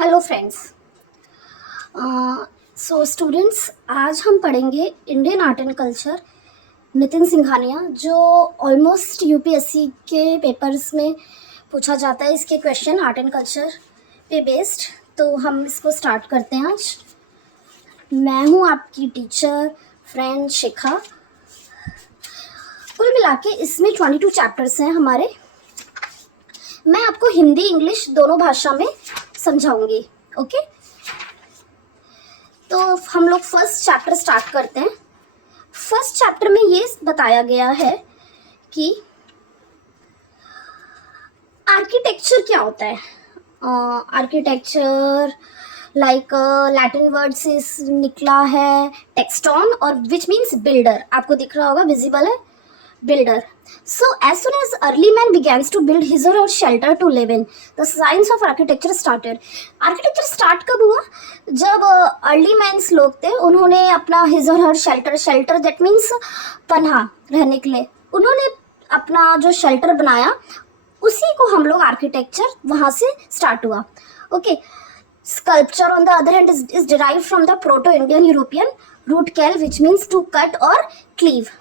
Hello friends. So students, आज हम पढ़ेंगे Indian art and culture Nitin Singhania, जो ऑलमोस्ट यूपीएससी के पेपर्स में पूछा जाता है। इसके क्वेश्चन आर्ट एंड कल्चर पे बेस्ड। तो हम इसको स्टार्ट करते हैं आज। मैं हूँ आपकी टीचर फ्रेंड शिखा। कुल मिला के इसमें 22 चैप्टर्स हैं हमारे। मैं आपको हिंदी इंग्लिश दोनों भाषा में समझाऊंगी। ओके, तो हम लोग फर्स्ट चैप्टर स्टार्ट करते हैं। फर्स्ट चैप्टर में ये बताया गया है कि आर्किटेक्चर क्या होता है। आर्किटेक्चर लाइक लैटिन वर्ड से निकला है टेक्सटॉन, और विच मीन्स बिल्डर। आपको दिख रहा होगा, विजिबल है, builder. So as soon as early man begins to build his or her shelter to live in, the science of architecture started. Architecture start कब हुआ? जब अर्ली मैन्स लोग थे, उन्होंने अपना his or her shelter that means panha रहने के लिए, उन्होंने अपना जो शेल्टर बनाया, उसी को हम लोग आर्किटेक्चर वहाँ से स्टार्ट हुआ। Okay, sculpture on the other hand is derived from the proto-Indian European root cal, which means to cut or cleave.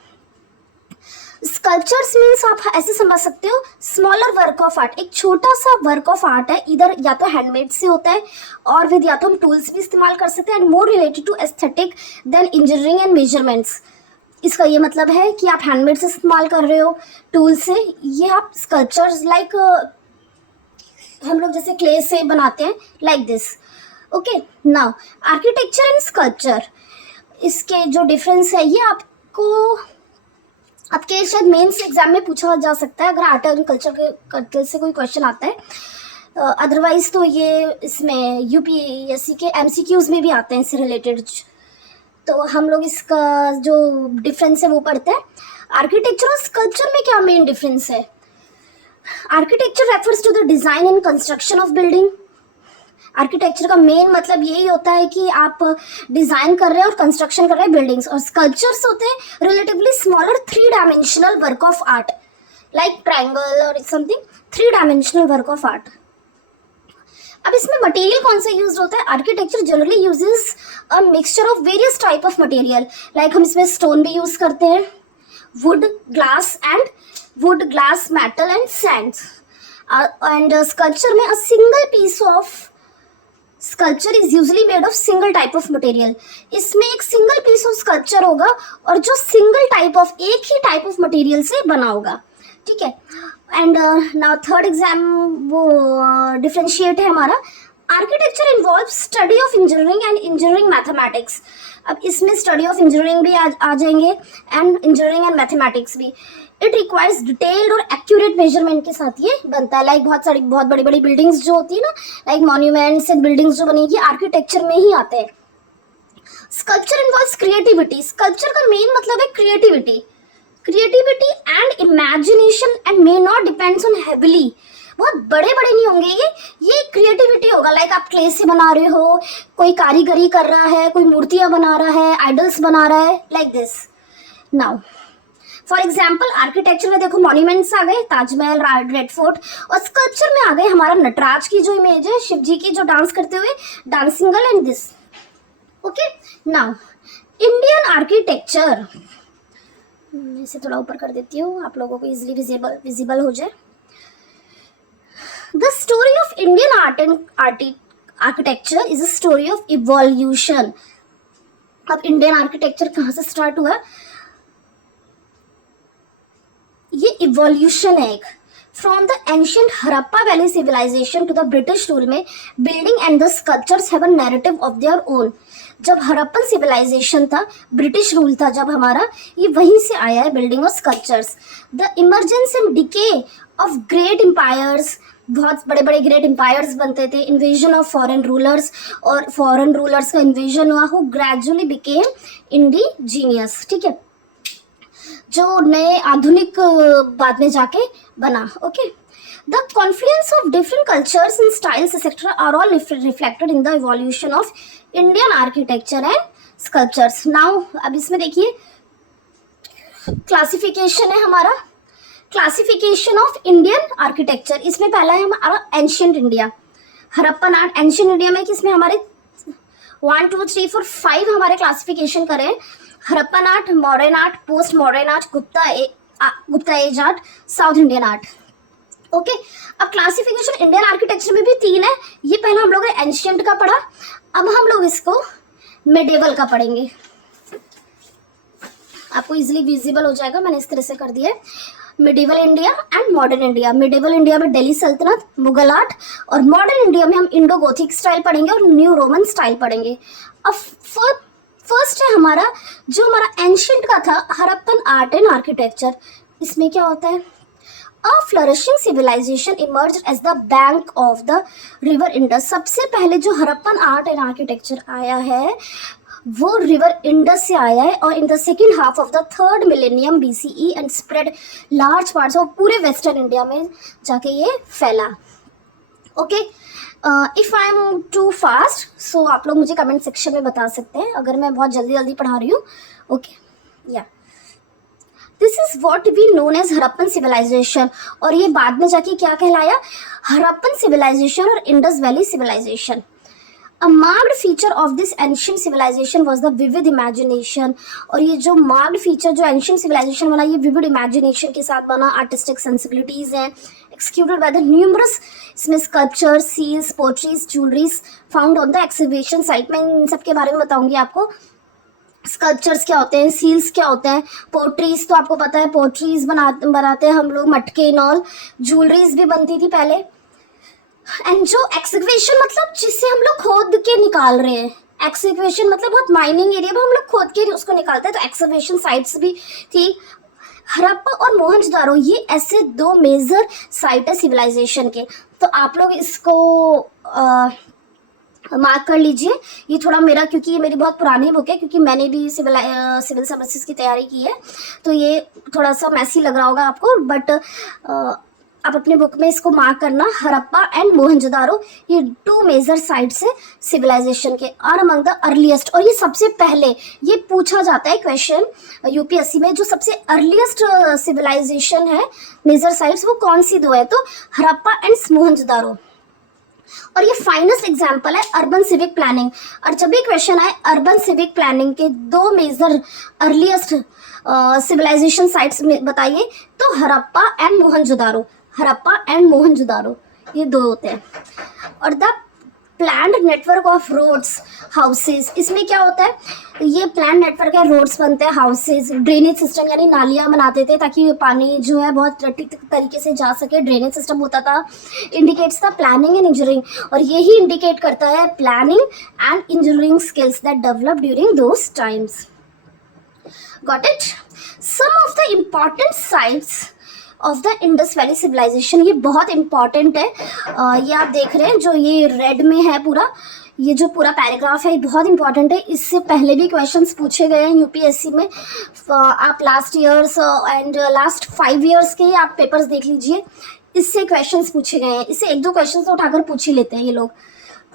Sculptures means आप ऐसे समझ सकते हो, स्मॉलर वर्क ऑफ आर्ट, एक छोटा सा वर्क ऑफ आर्ट है। इधर या तो हैंडमेड से होता है और विद या तो हम टूल्स भी इस्तेमाल कर सकते हैं, and more related to aesthetic than engineering and measurements. इसका ये मतलब है कि आप हैंडमेड से इस्तेमाल कर रहे हो, टूल से, ये आप स्कल्पचर्स लाइक हम लोग जैसे क्ले से बनाते हैं, like this. Okay, now architecture and sculpture, इसके जो डिफरेंस है ये आपके शायद मेंस एग्जाम में पूछा जा सकता है, अगर आर्ट एंड कल्चर से कोई क्वेश्चन आता है। अदरवाइज तो ये इसमें यूपीएससी के एमसीक्यूज में भी आते हैं इससे रिलेटेड। तो हम लोग इसका जो डिफरेंस है वो पढ़ते हैं। आर्किटेक्चर और स्कल्पचर में क्या मेन डिफरेंस है? Architecture refers to the design and construction of building. Architecture का मेन मतलब यही होता है कि आप डिजाइन कर रहे हैं और कंस्ट्रक्शन कर रहे हैं बिल्डिंग्स, और स्कल्पचर्स होते हैं relatively smaller 3 dimensional work of art, like triangle और something 3 dimensional work of art. अब इसमें मटेरियल कौन सा यूज होता है? Architecture generally uses a mixture of various type of material, like हम इसमें स्टोन भी यूज करते हैं, wood glass metal and sands. And sculpture में a single piece of sculpture is usually made of single type of material. इसमें एक single piece of sculpture होगा और जो सिंगल टाइप ऑफ, एक ही टाइप ऑफ मटेरियल से बना होगा। ठीक है, एंड नाउ थर्ड एग्जाम वो डिफरेंशिएट है हमारा। Architecture involve study of engineering and engineering mathematics. अब इसमें स्टडी ऑफ इंजीनियरिंग भी आ जाएंगे एंड इंजीनियरिंग एंड मैथमेटिक्स भी। इट रिक्वायर्स डिटेल्ड और एक्यूरेट मेजरमेंट के साथ ये बनता है। लाइक बहुत बड़ी बड़ी बिल्डिंग्स जो होती है ना, लाइक मॉन्यूमेंट्स एंड बिल्डिंग्स जो बनेगी, आर्किटेक्चर में ही आते हैं। Sculpture involves creativity. स्कल्पचर का मेन मतलब है creativity and imagination, and may not depends on heavily. बहुत बड़े बड़े नहीं होंगे ये क्रिएटिविटी होगा। लाइक आप क्ले से बना रहे हो, कोई कारीगरी कर रहा है, कोई मूर्तियां बना रहा है, आइडल्स बना रहा है, like this. Now for example architecture में देखो मॉन्यूमेंट्स आ गए, ताजमहल, रेड फोर्ट, और स्कल्पचर में आ गए हमारा नटराज की जो इमेज है, शिव जी की जो डांस करते हुए, dancing girl and this. Okay, now Indian architecture, मैं इसे थोड़ा ऊपर कर देती हूँ आप लोगों को इजिली विजिबल हो जाए। The story of Indian art and architecture is a story of evolution. अब इंडियन आर्किटेक्चर कहाँ से स्टार्ट हुआ? ये इवोल्यूशन है एक। From the ancient Harappa valley civilization to the British rule में building and the sculptures have a narrative of their own. जब Harappan civilization था, ब्रिटिश रूल था जब हमारा, ये वहीं से आया है बिल्डिंग और sculptures. The emergence and decay of great empires, बहुत बड़े बड़े ग्रेट एम्पायर्स बनते थे, इन्वेजन ऑफ फॉरेन रूलर्स, और फॉरेन रूलर्स का इन्वेजन हुआ, हु ग्रेजुअली बिकेम इंडिजीनियस। ठीक है, जो नए आधुनिक बाद में जाके बना। Okay, the confluence of different cultures and styles etcetera are all reflected in the evolution of Indian architecture and sculptures. Now अब इसमें देखिए क्लासिफिकेशन है हमारा, क्लासिफिकेशन ऑफ इंडियन आर्किटेक्चर। इसमें पहला है हमारा ancient India, Harappan art ancient India में किसमें हमारे 1 2 3 4 5 हमारे क्लासिफिकेशन करें। Harappan art, modern art, post modern art, Gupta age art, south Indian art. Okay, अब क्लासिफिकेशन इंडियन आर्किटेक्चर में भी 3 है। ये पहला हम लोग ने एंशियंट का पढ़ा, अब हम लोग इसको मेडिवल का पढ़ेंगे। आपको इजीली विजिबल हो जाएगा, मैंने इस तरह से कर दिया है। Medieval India and modern India. Medieval India में दिल्ली सल्तनत, मुगल आर्ट, और मॉडर्न इंडिया में हम इंडो गोथिक स्टाइल पढ़ेंगे और न्यू रोमन स्टाइल पढ़ेंगे। अब फर्स्ट है हमारा जो हमारा एंशियंट का था, हड़प्पन आर्ट एंड आर्किटेक्चर। इसमें क्या होता है? A flourishing civilization emerged as the bank of the river Indus। सबसे पहले जो हड़प्पन आर्ट एंड आर्किटेक्चर आया है वो रिवर इंडस से आया है, और in the second half of the 3rd millennium BCE and spread large parts of पूरे वेस्टर्न इंडिया में जाके ये फैला। Okay, if I am too fast so आप लोग मुझे कमेंट सेक्शन में बता सकते हैं अगर मैं बहुत जल्दी जल्दी पढ़ा रही हूँ। ओके, या this is what we known as Harappan civilisation, और ये बाद में जाके क्या कहलाया? हड़प्पन सिविलाइजेशन और Indus valley civilisation. A marked feature of this ancient civilization was the vivid imagination। और ये जो marked feature जो ancient civilization बना, ये vivid imagination के साथ बना। artistic sensibilities हैं executed by the numerous, इसमें sculptures, seals, poetries, jewelries found on the exhibition site। मैं इन सब के बारे में बताऊंगी आपको। स्कल्पचर्स क्या होते हैं, सील्स क्या होते हैं, पोट्रीज तो आपको पता है, पोट्रीज बनाते हैं हम लोग, मटके नॉल, ज्वेलरीज भी बनती थी पहले। एंड जो एक्सकवेशन मतलब जिससे हम लोग खोद के निकाल रहे हैं, एक्सकवेशन मतलब बहुत माइनिंग एरिया में हम लोग खोद के उसको निकालते हैं, तो एक्सकवेशन साइट्स भी थी। हड़प्पा और मोहनजोदारो ये ऐसे 2 मेजर साइट है सिविलाइजेशन के। तो आप लोग इसको मार्क कर लीजिए। ये थोड़ा मेरा, क्योंकि ये मेरी बहुत पुरानी बुक है, क्योंकि मैंने भी सिविल सर्विसेज की तैयारी की है, तो ये थोड़ा सा मैसी लग रहा होगा आपको, बट आप अपने बुक में इसको मार्क करना। हड़प्पा एंड मोहनजोदारो ये 2 मेजर साइट्स है सिविलाइजेशन के, और अमंग द अर्लीस्ट। और ये सबसे पहले ये पूछा जाता है क्वेश्चन यूपीएससी में, जो सबसे अर्लीस्ट सिविलाइजेशन है मेजर साइट्स वो कौन सी 2 है? तो हड़प्पा एंड मोहनजोदारो। और ये फाइनेस्ट एग्जाम्पल है अर्बन सिविक प्लानिंग। और जब भी क्वेश्चन आए अर्बन सिविक प्लानिंग के 2 मेजर अर्लीस्ट सिविलाइजेशन साइट्स में बताइए, तो हड़प्पा एंड मोहनजोदारो। हड़प्पा एंड मोहनजोदारो ये 2 होते हैं। और the planned network of roads, houses, इसमें क्या होता है? ये प्लान नेटवर्क है, रोड्स बनते हैं, हाउसेज, ड्रेनेज सिस्टम यानी नालियाँ बनाते थे ताकि पानी जो है बहुत ठीक तरीके से जा सके, ड्रेनेज सिस्टम होता था। Indicates the planning and engineering, और यही इंडिकेट करता है planning and engineering skills that develop during those times. Got it? Some of the important sites of the Indus valley civilisation, ये बहुत इंपॉर्टेंट है। ये आप देख रहे हैं जो ये रेड में है पूरा, ये जो पूरा पैराग्राफ है ये बहुत इंपॉर्टेंट है। इससे पहले भी क्वेश्चंस पूछे गए हैं यूपीएससी में। आप last years and last 5 years के आप पेपर्स देख लीजिए, इससे क्वेश्चंस पूछे गए हैं। इससे 1-2 क्वेश्चन तो उठाकर पूछ ही लेते हैं ये लोग।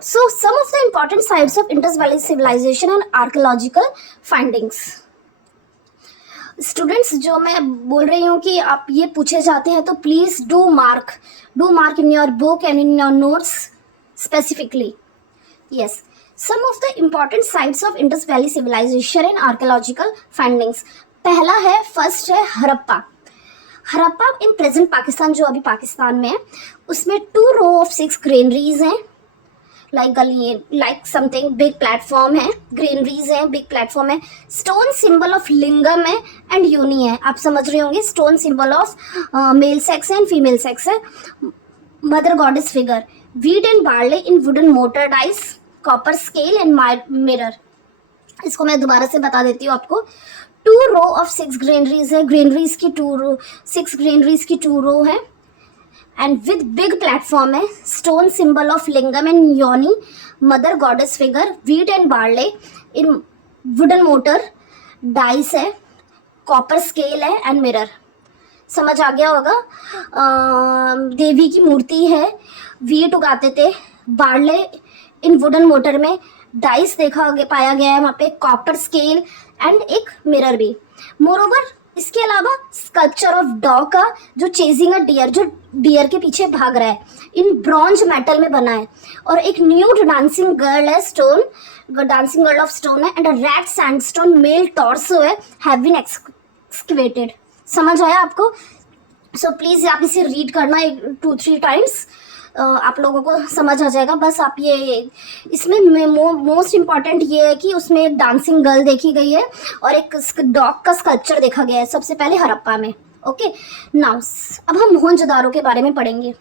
So some of the important sites of Indus valley civilisation and archaeological findings. Students, जो मैं बोल रही हूँ कि आप ये पूछे जाते हैं तो please do mark in your book and in your notes specifically. Yes, some of the important sites of Indus valley civilisation and archaeological findings. पहला है, फर्स्ट है हड़प्पा। हड़प्पा इन प्रेजेंट पाकिस्तान, जो अभी पाकिस्तान में है, उसमें 2 रो ऑफ 6 ग्रेनरीज हैं, लाइक समथिंग बिग प्लेटफॉर्म है, ग्रीनरीज है, बिग प्लेटफॉर्म है, स्टोन सिंबल ऑफ लिंगम है एंड योनि है। आप समझ रहे होंगे, stone symbol of male sex है एंड फीमेल सेक्स है। Mother goddess figure, wheat and barley in wooden mortar dice, copper scale and mirror. इसको मैं दोबारा से बता देती हूँ आपको। 2 रो ऑफ 6 ग्रेनरीज है, ग्रेनरीज की 2 रो, 6 ग्रेनरीज की 2 रो है, एंड विद बिग प्लेटफॉर्म है, stone symbol of lingam and yoni, mother goddess figure, wheat and barley in wooden mortar dice है, कॉपर स्केल है एंड मिरर। समझ आ गया होगा। देवी की मूर्ति है, वीट उगाते थे, बार्ले इन वुडन मोटर में, डाइस पाया गया है वहाँ पे, कॉपर स्केल एंड एक मिरर भी। मोरओवर इसके अलावा स्कल्पचर ऑफ डॉग का, जो चेजिंग अ डियर, जो डियर के पीछे भाग रहा है, इन ब्रॉन्ज मेटल में बना है। और एक न्यूड डांसिंग गर्ल है, stone, dancing girl of stone है, and a red sandstone male torso है, हैव बीन एक्सकवेटेड। समझ आया आपको? सो प्लीज आप इसे रीड करना 2-3 टाइम्स, आप लोगों को समझ आ जाएगा। बस आप ये, इसमें मोस्ट इम्पॉर्टेंट ये है कि उसमें एक डांसिंग गर्ल देखी गई है और एक डॉग का स्कल्पचर देखा गया है सबसे पहले हड़प्पा में। ओके, नाउ अब हम मोहनजोदारो के बारे में पढ़ेंगे।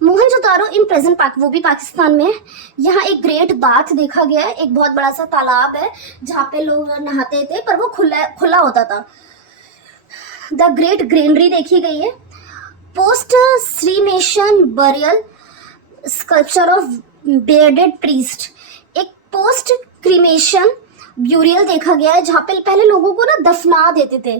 मोहनजोदारो इन प्रेजेंट वो भी पाकिस्तान में है। यहाँ एक ग्रेट बाथ देखा गया है, एक बहुत बड़ा सा तालाब है जहाँ पे लोग नहाते थे, पर वो खुला होता था। द ग्रेट ग्रेनरी देखी गई है। Post cremation burial sculpture of bearded priest, एक पोस्ट क्रीमेशन ब्यूरियल देखा गया है जहाँ पे पहले लोगों को ना दफना देते थे,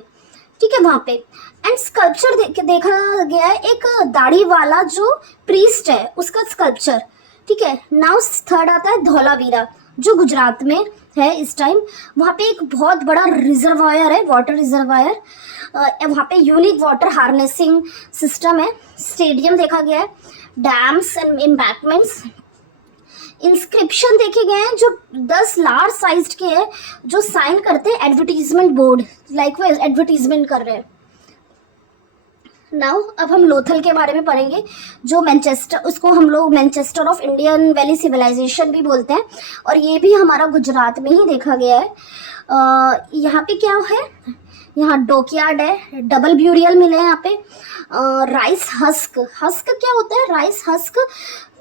ठीक है, वहाँ पे। एंड स्कल्पचर देखा गया है एक दाढ़ी वाला जो प्रीस्ट है उसका स्कल्पचर, ठीक है। नाउ थर्ड आता है धौलावीरा, जो गुजरात में है इस टाइम। वहाँ पे एक बहुत बड़ा रिजर्वायर है, वाटर रिजर्वायर, वहाँ पे यूनिक वाटर हार्नेसिंग सिस्टम है। स्टेडियम देखा गया है, डैम्स एंड एम्बैंकमेंट्स। इंस्क्रिप्शन देखे गए हैं जो 10 लार्ज साइज के हैं, जो साइन करते हैं एडवर्टीजमेंट बोर्ड, लाइक वो एडवर्टीजमेंट कर रहे हैं। नाउ अब हम लोथल के बारे में पढ़ेंगे, जो मैनचेस्टर, उसको हम लोग Manchester of Indian valley civilisation भी बोलते हैं, और ये भी हमारा गुजरात में ही देखा गया है। यहाँ पे क्या है, यहाँ डॉकयार्ड है, डबल ब्यूरियल मिले हैं यहाँ पे। राइस हस्क, हस्क क्या होता है? राइस हस्क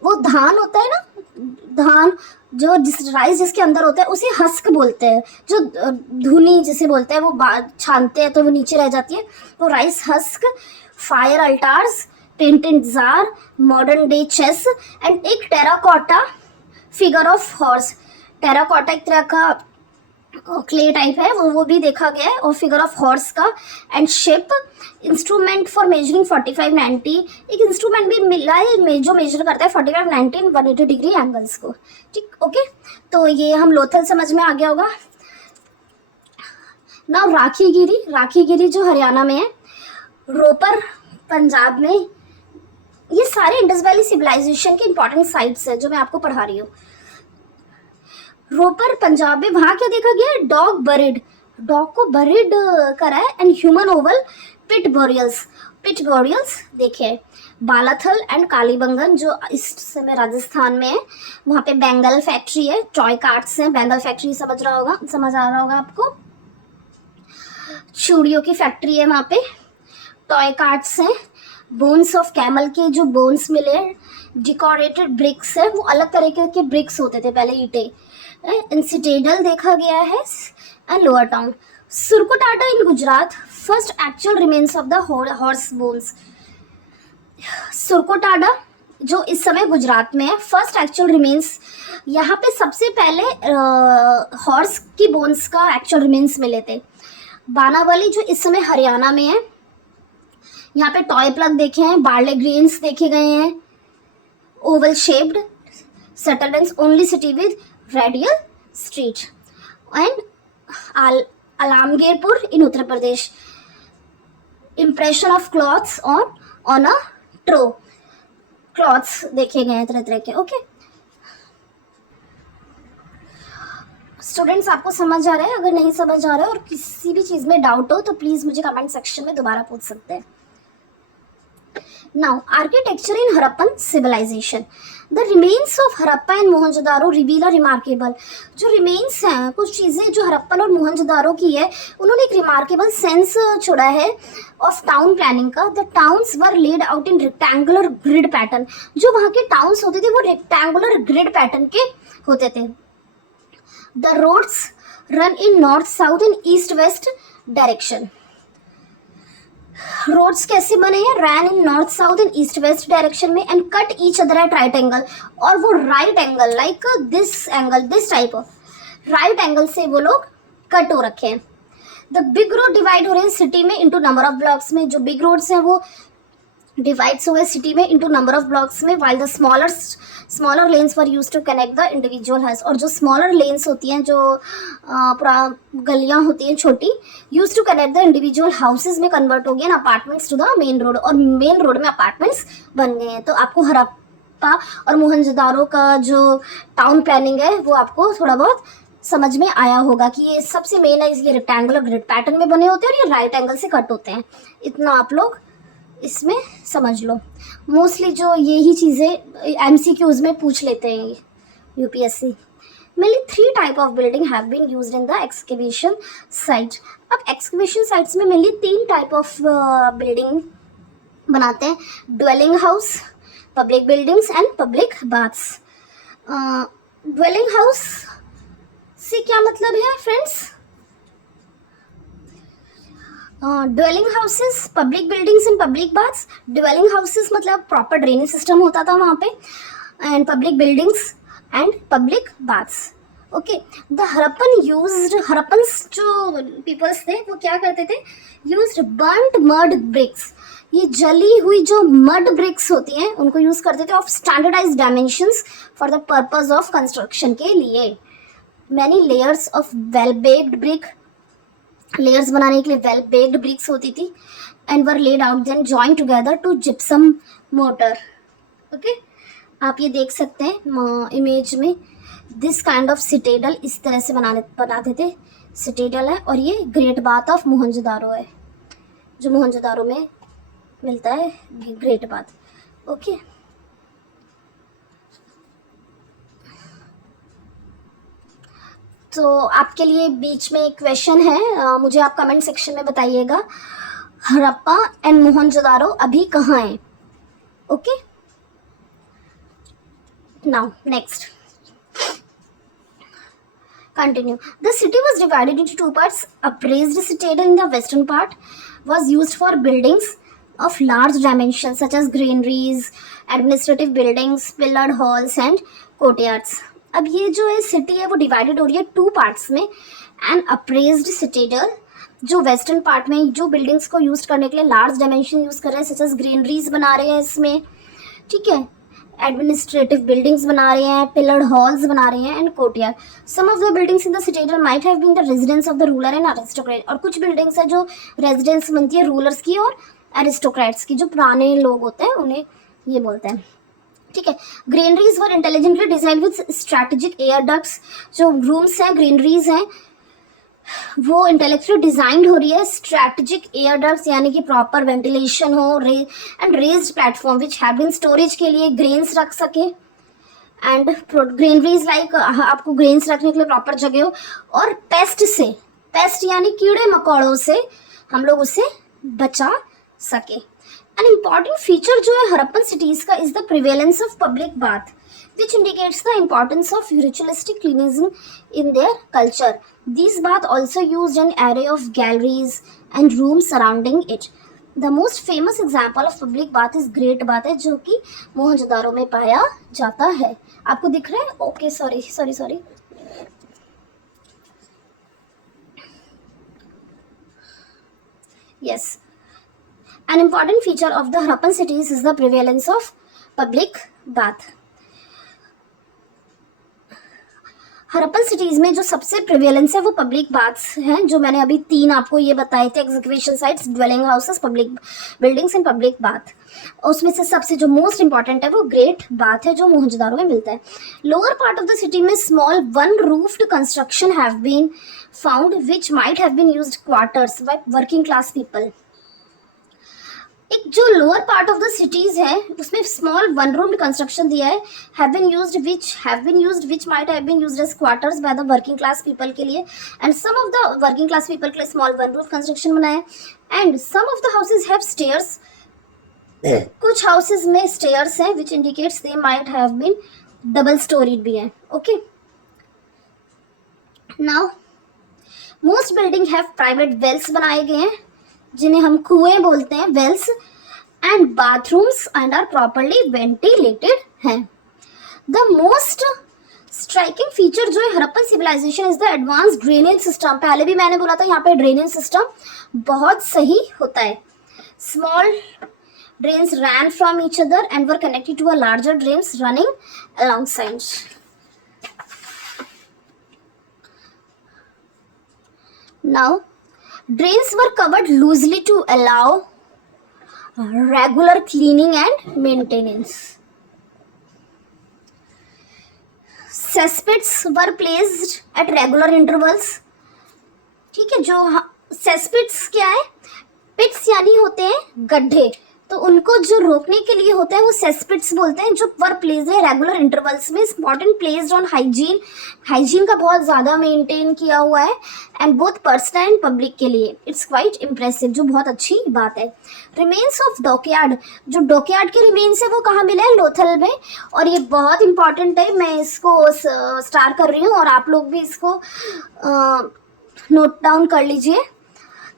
वो धान होता है ना, धान जो राइस जिसके अंदर होता है उसे हस्क बोलते हैं। जो धुनी जिसे बोलते हैं वो छानते हैं तो वो नीचे रह जाती है, तो rice husk. Fire altars, painted jar, modern day chess, and एक terracotta figure of horse. Terracotta एक तरह का क्ले टाइप है, वो भी देखा गया है, और फिगर ऑफ हॉर्स का। And ship, instrument for measuring 45-90, एक इंस्ट्रूमेंट भी मिला है जो मेजर करता है 45-90 180 डिग्री एंगल्स को, ठीक। ओके, तो ये हम लोथल समझ में आ गया होगा। नाउ राखीगिरी, राखीगिरी जो हरियाणा में है, रोपर पंजाब में। ये सारे इंडस वैली सिविलाइजेशन के इंपॉर्टेंट साइट्स है जो मैं आपको पढ़ा रही हूँ। रोपर पंजाब में, वहां क्या देखा गया? डॉग बरिड, डॉग को बरिड करा है। एंड ह्यूमन ओवल पिट बोरियल्स देखे। बालाथल एंड कालीबंगन जो इस समय राजस्थान में है, वहाँ पे बेंगल फैक्ट्री है, टॉय कार्ट्स हैं, बेंगल फैक्ट्री समझ आ रहा होगा आपको। चूड़ियों की फैक्ट्री है वहाँ पे, टॉय कार्ट्स हैं। बोन्स ऑफ कैमल के जो बोन्स मिले, डिकोरेटेड ब्रिक्स है, वो अलग तरीके के ब्रिक्स होते थे पहले, ईंटें। इंसिडेंटल देखा गया है। And lower town Surkotada in Gujarat, first actual remains of the horse bones. Surkotada जो इस समय गुजरात में है, फर्स्ट एक्चुअल रिमेन्स, यहाँ पे सबसे पहले हॉर्स की बोन्स का एक्चुअल रिमेन्स मिले थे। बानावली जो इस समय हरियाणा में है, यहाँ पे टॉय प्लग देखे हैं, बार्ले ग्रेन्स देखे गए हैं। Oval shaped settlements, only city with radial street. And Alamgirpur in Uttar Pradesh, impression of cloths on a trowel, cloths देखे गए हैं तरह तरह के। ओके स्टूडेंट्स, आपको समझ आ रहा है? अगर नहीं समझ आ रहा है और किसी भी चीज़ में डाउट हो तो प्लीज़ मुझे कमेंट सेक्शन में दोबारा पूछ सकते हैं। Now architecture in Harappan civilisation, the remains of Harappa and Mohenjodaro reveal a remarkable, जो रिमेन्स हैं, कुछ चीज़ें जो हड़प्पन और मोहनजोदारो की है, उन्होंने एक रिमार्केबल सेंस छोड़ा है ऑफ टाउन प्लानिंग का। The towns were laid out in rectangular grid pattern, जो वहाँ के टाउन्स होते थे वो रेक्टेंगुलर ग्रिड पैटर्न के होते थे। The roads run in north south and east west direction, roads कैसे बने हैं? Ran in north south and east west direction में, and cut each other at right angle, और वो right angle like this angle, this type of right angle से वो लोग cut हो रखे हैं। द बिग रोड डिवाइड हो रहे हैं सिटी में इनटू नंबर ऑफ ब्लॉक्स में, जो बिग रोड्स हैं वो डिवाइड्स हुए सिटी में इनटू नंबर ऑफ ब्लॉक्स में, while the smaller lanes were used to connect the individual house। और जो स्मॉलर लेन्स होती हैं, जो पूरा गलियां होती हैं छोटी, use to connect the individual houses में कन्वर्ट हो गए ना apartments to the main road, और मेन रोड में अपार्टमेंट्स बन गए हैं। तो आपको हड़प्पा और मोहनजोदारो का जो टाउन प्लानिंग है वो आपको थोड़ा बहुत समझ में आया होगा कि ये सबसे मेन है, ये रेक्टेंगुलर ग्रिड पैटर्न में बने होते हैं और ये राइट एंगल से कट होते हैं। इतना आप लोग इसमें समझ लो। मोस्टली जो यही चीज़ें एमसीक्यूज में पूछ लेते हैं UPSC. Mainly 3 type of building have been used in the excavation site। अब excavation sites में mainly 3 type of building बनाते हैं, dwelling house, public buildings and public baths। dwelling house से क्या मतलब है friends? Dwelling houses, public buildings and public baths. Dwelling houses मतलब proper drainage system होता था वहाँ पे, and public buildings and public baths. Okay, the Harappans जो पीपल्स थे वो क्या करते थे? Used burned mud bricks. ये जली हुई जो मड ब्रिक्स होती हैं उनको यूज करते थे of standardised dimensions for the purpose of construction के लिए। Many layers of well baked brick, layers बनाने के लिए वेल बेक्ड ब्रिक्स होती थी, and were laid out then join together to gypsum mortar. Okay, आप ये देख सकते हैं इमेज में, दिस काइंड ऑफ सिटेडल इस तरह से बनाते थे। सिटेडल है, और ये ग्रेट बाथ ऑफ मोहनजोदारो है, जो मोहनजोदारो में मिलता है ग्रेट बाथ। ओके, तो आपके लिए बीच में एक क्वेश्चन है, मुझे आप कमेंट सेक्शन में बताइएगा, हड़प्पा एंड मोहनजोदारो अभी कहाँ हैं? Okay, now next continue। The city was divided into 2 parts। Upraised citadel in the western part was used for buildings of large dimensions such as granaries, administrative buildings, pillared halls and courtyards। अब ये जो है city है वो divided हो रही है 2 parts में। एंड अप्रेज्ड सिटेडल जो वेस्टर्न पार्ट में जो बिल्डिंग्स को यूज करने के लिए लार्ज डायमेंशन यूज कर रहे हैं, सच एज ग्रीनरीज बना रहे हैं इसमें, ठीक है, एडमिनिस्ट्रेटिव बिल्डिंग्स बना रहे हैं, पिलर्ड हॉल्स बना रहे हैं, and courtyard. Some of the buildings in the citadel might have been the residence of the ruler and aristocrat. और कुछ बिल्डिंग्स है जो रेजिडेंस बनती है रूलर्स की और एरिस्टोक्रेट्स की, जो पुराने लोग होते हैं उन्हें ये बोलते हैं, ठीक है। Granaries were intelligently design with strategic air ducts. जो रूम्स हैं, ग्रेनरीज हैं, वो इंटेलेक्चुअली डिजाइंड हो रही है, स्ट्रैटेजिक एयर डक्ट्स यानी कि प्रॉपर वेंटिलेशन हो, and raised platform which have been storage के लिए ग्रेन्स रख सके, एंड ग्रेनरीज लाइक आपको ग्रेन्स रखने के लिए प्रॉपर जगह हो, और पेस्ट यानी कीड़े मकोड़ों से हम लोग उसे बचा सके। एन इम्पॉर्टेंट फीचर जो है हड़प्पन सिटीज का is the prevalence of public bath which indicates the importance of ritualistic cleansing in their culture. These baths also used an array of galleries and rooms surrounding it. The most famous example of public bath is Great Bath है, जो कि मोहनजोदारो में पाया जाता है। आपको दिख रहा है? Okay, sorry. Yes. An important feature of the Harappan cities is the prevalence of public bath. Harappan cities में जो सबसे प्रिवेलेंस है वो पब्लिक बाथ्स हैं, जो मैंने अभी 3 आपको ये बताए थे, execution sites, dwelling houses, public buildings and public bath. उसमें से सबसे जो मोस्ट इंपॉर्टेंट है वो ग्रेट बाथ है, जो मोहनजोदारो में मिलता है। Lower part of the city में small one roofed construction have been found which might have been used quarters by working class people. एक जो lower part of the cities है उसमें स्मॉल वन रूम कंस्ट्रक्शन दिया है, have been used which might have been used as quarters by the working class people के लिए, and some of the working class people के लिए small one room construction बनाया है, and some of the houses have stairs. कुछ houses में stairs हैं which indicates they might have been double storied भी है। Okay, now most building have private wells बनाए गए हैं, जिन्हें हम कुएं बोलते हैं, wells, and bathrooms and are properly ventilated हैं। द मोस्ट स्ट्राइकिंग फीचर जो है Harappan civilisation is the advance drainage system. पहले भी मैंने बोला था यहाँ पे ड्रेनेज सिस्टम बहुत सही होता है। Small Drains ran from each other and were connected to a larger drains running alongside. Now, drains were covered loosely to allow regular cleaning and maintenance. Cesspits were placed at regular intervals. ठीक है, जो cesspits क्या है? पिट्स यानी होते हैं गड्ढे, तो उनको जो रोकने के लिए होता है वो सेस्पिट्स बोलते हैं, जो वर प्लेस है रेगुलर इंटरवल्स में, इंपॉर्टेंट प्लेस्ड ऑन हाइजीन का बहुत ज़्यादा मेंटेन किया हुआ है and both personal and public के लिए. इट्स क्वाइट इम्प्रेसिव, जो बहुत अच्छी बात है. रिमेन्स ऑफ डॉकयार्ड, जो डॉकयार्ड के रिमेन्स है वो कहाँ मिले हैं? लोथल में. और ये बहुत इंपॉर्टेंट है, मैं इसको स्टार कर रही हूँ और आप लोग भी इसको नोट डाउन कर लीजिए.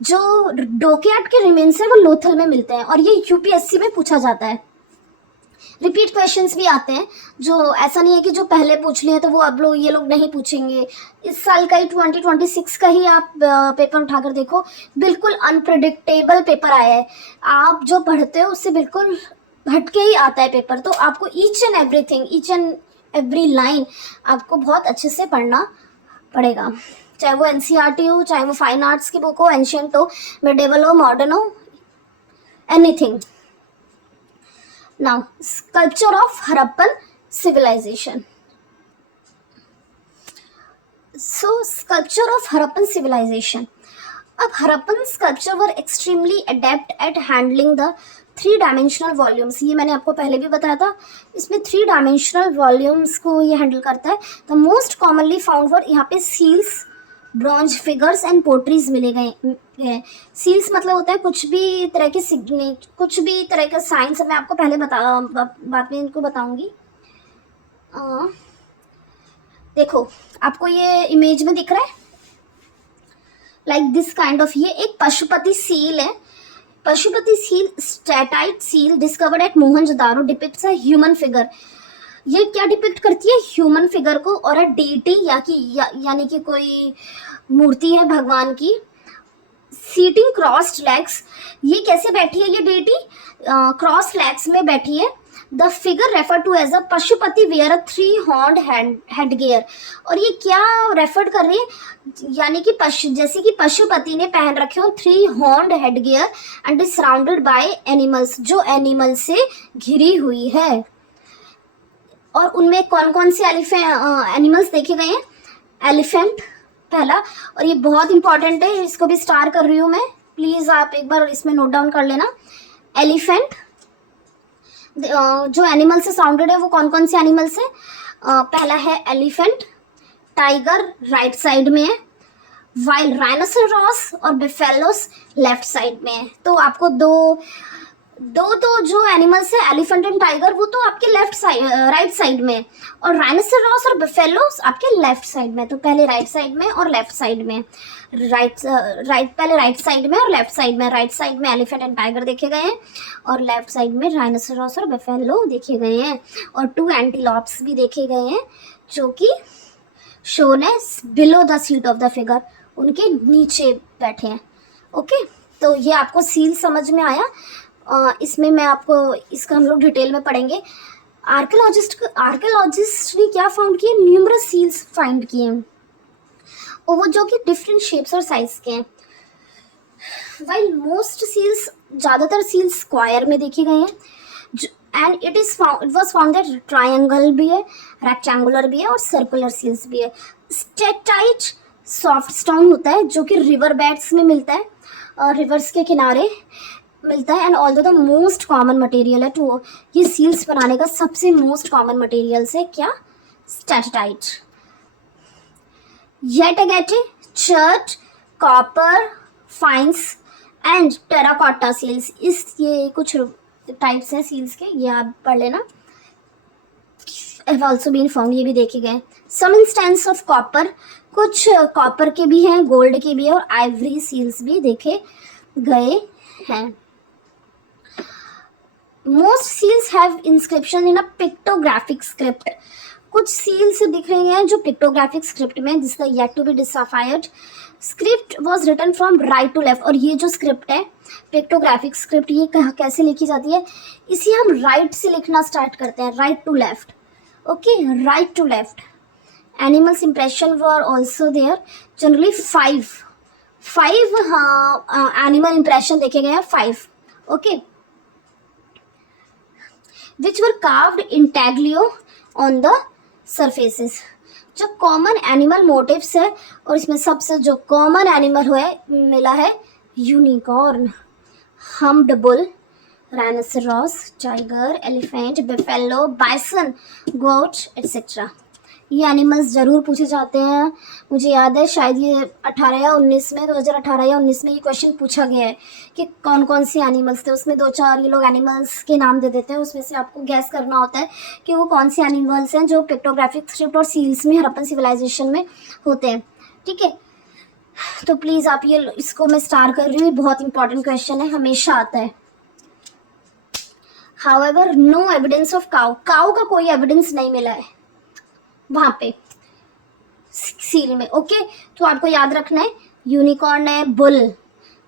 जो डॉकयार्ड के रिमेन्स है वो लोथल में मिलते हैं और ये यूपीएससी में पूछा जाता है. रिपीट क्वेश्चंस भी आते हैं, जो ऐसा नहीं है कि जो पहले पूछ लिए तो वो अब लोग ये लोग नहीं पूछेंगे. इस साल का ही 2026 का ही आप पेपर उठाकर देखो, बिल्कुल अनप्रेडिक्टेबल पेपर आया है. आप जो पढ़ते हो उससे बिल्कुल हटके ही आता है पेपर, तो आपको ईच एंड एवरी लाइन आपको बहुत अच्छे से पढ़ना पड़ेगा, चाहे वो एनसीईआरटी हो, चाहे वो फाइन आर्ट्स की बुक हो, एंशियंट हो, मिडिवल हो, मॉडर्न हो, anything. Now, sculpture of Harappan civilization. So sculpture of Harappan civilization. अब Harappan sculpture were extremely adept at handling the three dimensional volumes. ये मैंने आपको पहले भी बताया था, इसमें 3-डायमेंशनल वॉल्यूम्स को ये हैंडल करता है. The most commonly found were यहाँ पे seals, bronze figures and potteries मिले गए. सील्स मतलब होता है कुछ भी तरह के कुछ भी तरह का साइंस. मैं आपको पहले बाद में इनको बताऊंगी. देखो, आपको ये इमेज में दिख रहा है लाइक दिस काइंड ऑफ. ये एक पशुपति सील है. Pashupati seal, steatite seal discovered at Mohenjodaro, depicts a human figure. ये क्या डिपिक्ट करती है? ह्यूमन फिगर को और अ डीटी यानी कि कोई मूर्ति है भगवान की. सीटिंग क्रॉस्ड लेग्स, ये कैसे बैठी है? ये डीटी क्रॉस लेग्स में बैठी है. The figure refer to as a Pashupati wear a 3-horned head gear. और ये क्या रेफर कर रही है? यानी कि जैसे कि पशुपति ने पहन रखे हो 3-horned head gear and is surrounded by animals, जो एनिमल से घिरी हुई है. और उनमें कौन कौन से एनिमल्स देखे गए हैं? एलिफेंट पहला, और ये बहुत इंपॉर्टेंट है, इसको भी स्टार कर रही हूँ मैं, प्लीज़ आप एक बार इसमें नोट डाउन कर लेना. एलिफेंट, जो एनिमल से साउंडेड है वो कौन कौन से एनिमल्स हैं? पहला है एलिफेंट. टाइगर राइट साइड में है, वाइल राइनोसेरोस और बिफेलोस लेफ्ट साइड में है. तो आपको दो तो जो एनिमल्स है एलिफेंट एंड टाइगर वो तो आपके राइट साइड में, और राइनोसेरोस और बिफेलोस आपके लेफ्ट साइड में. तो पहले राइट साइड में और लेफ्ट साइड में. पहले राइट साइड में और लेफ्ट साइड में. राइट साइड में एलिफेंट एंड टाइगर देखे गए हैं और लेफ्ट साइड में राइनोसेरोस और बिफेलो देखे गए हैं. और 2 एंटीलॉप्स भी देखे गए हैं जो कि शोन है below the seat of the figure, उनके नीचे बैठे हैं. ओके, तो ये आपको सील समझ में आया. इसमें मैं आपको इसका हम लोग डिटेल में पढ़ेंगे. आर्कियोलॉजिस्ट ने क्या फाउंड किए? न्यूमरस सील्स फाइंड किए हैं, और वो जो कि डिफरेंट शेप्स और साइज के हैं. वाइल मोस्ट सील्स, ज़्यादातर सील्स स्क्वायर में देखे गए हैं. And it was found that triangle भी है, रेक्टेंगुलर भी है और सर्कुलर सील्स भी है. स्टेटाइट सॉफ्ट स्टोन होता है जो कि रिवर बेड्स में मिलता है, रिवर्स के किनारे मिलता है. And although the most common material है टू, ये सील्स बनाने का सबसे मोस्ट कॉमन मटेरियल्स है क्या? Steatite. Agate, chert, copper, faience and terracotta seals. ये कुछ टाइप्स हैं सील्स के, ये आप पढ़ लेना. हैव आल्सो बीन फाउंड, ये भी देखे गए. सम इंस्टेंस ऑफ कॉपर, कुछ कॉपर के भी हैं, गोल्ड के भी है, और आइवरी सील्स भी देखे गए हैं. Most seals have inscription in a pictographic script. कुछ सील्स दिख रहे हैं जो पिक्टोग्राफिक स्क्रिप्ट में, this is yet to be deciphered. Script was written from right to left, और ये जो स्क्रिप्ट है पिक्टोग्राफिक स्क्रिप्ट, ये कैसे लिखी जाती है, इसे हम राइट से लिखना स्टार्ट करते हैं, right to left. Okay, right to left. Animals impression were also there, generally five हाँ एनिमल इंप्रेशन देखे गए हैं 5। Okay, which were carved intaglio on the surfaces. जो कॉमन एनिमल मोटिव्स है, और इसमें सबसे जो कॉमन एनिमल मिला है unicorn, humped bull, rhinoceros, tiger, elephant, buffalo, bison, goat etcetera. ये एनिमल्स ज़रूर पूछे जाते हैं। मुझे याद है शायद ये 2018 या 19 में ये क्वेश्चन पूछा गया है कि कौन कौन से एनिमल्स थे। उसमें 2-4 ये लोग एनिमल्स के नाम दे देते हैं, उसमें से आपको गैस करना होता है कि वो कौन से एनिमल्स हैं जो पिक्टोग्राफिक स्क्रिप्ट और सील्स में हड़प्पन सिविलाइजेशन में होते हैं। ठीक है, तो प्लीज़ आप ये इसको मैं स्टार कर रही हूँ, बहुत इंपॉर्टेंट क्वेश्चन है, हमेशा आता है। However no evidence of cow का कोई एविडेंस नहीं मिला है वहां पे सील में। ओके, तो आपको याद रखना है यूनिकॉर्न है, bull,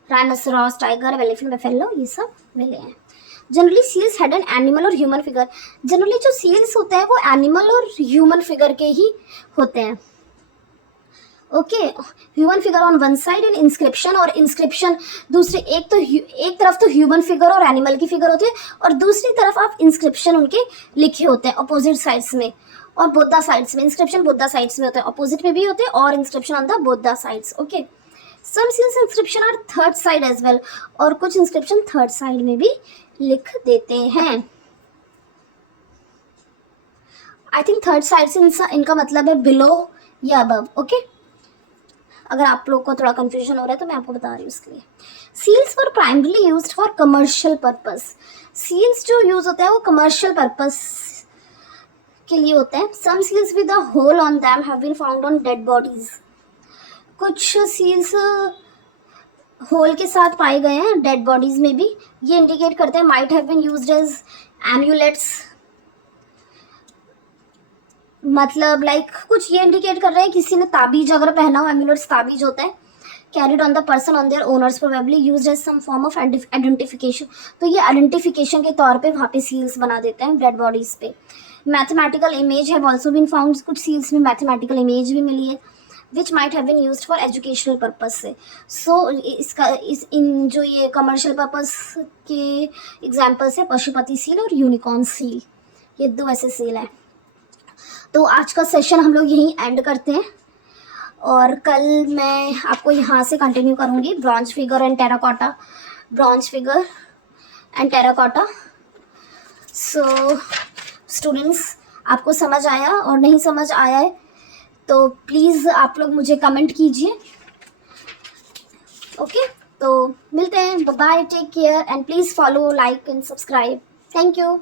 rhinoceros, tiger, elephant, buffalo, ये सब मिले हैं। Generally seals had an animal और ह्यूमन फिगर। जनरली जो सील्स होते हैं वो एनिमल और ह्यूमन फिगर के ही होते हैं। Okay, human figure on one side and inscription, और इंस्क्रिप्शन दूसरी, एक तरफ तो ह्यूमन फिगर और एनिमल की फिगर होती है, और दूसरी तरफ आप इंस्क्रिप्शन उनके लिखे होते हैं अपोजिट साइड्स में, और बोथ साइड्स में। इंस्क्रिप्शन बोथ साइड्स में होते हैं, अपोजिट में भी होते हैं, और inscription on the both sides. Okay, some seals inscription are third side as well, और कुछ इंस्क्रिप्शन थर्ड साइड में भी लिख देते हैं। आई थिंक थर्ड साइड से इनका मतलब है बिलो या अबव। ओके, अगर आप लोग को थोड़ा कंफ्यूजन हो रहा है तो मैं आपको बता रही हूँ उसके लिए। Seals were primarily used for commercial purpose. Seals जो यूज होते हैं वो कमर्शियल पर्पस के लिए होते हैं। Some seals with a hole on them have been found on dead bodies. कुछ सील्स होल के साथ पाए गए हैं डेड बॉडीज में भी। ये इंडिकेट करते हैं might have been used as amulets, मतलब लाइक कुछ ये इंडिकेट कर रहे हैं किसी ने ताबीज अगर पहना हो, एम्यूलेट्स ताबीज होता है, carried on the person on their owners, probably used as some form of identification. तो ये आइडेंटिफिकेशन के तौर पे वहाँ पे सील्स बना देते हैं डेड बॉडीज पे। Mathematical image have also been found, कुछ सील्स में मैथमेटिकल इमेज भी मिली है, which might have been used for educational purpose से। सो इन जो ये कमर्शियल पर्पज के एग्जाम्पल्स है पशुपति सील और यूनिकॉर्न सील, ये 2 ऐसे सील हैं। तो आज का सेशन हम लोग यहीं एंड करते हैं, और कल मैं आपको यहाँ से कंटिन्यू करूँगी bronze figure and terracotta, bronze figure and terracotta. So students, आपको समझ आया और नहीं समझ आया है तो प्लीज़ आप लोग मुझे कमेंट कीजिए। ओके, तो मिलते हैं, bye, take care and please follow, like and subscribe. Thank you.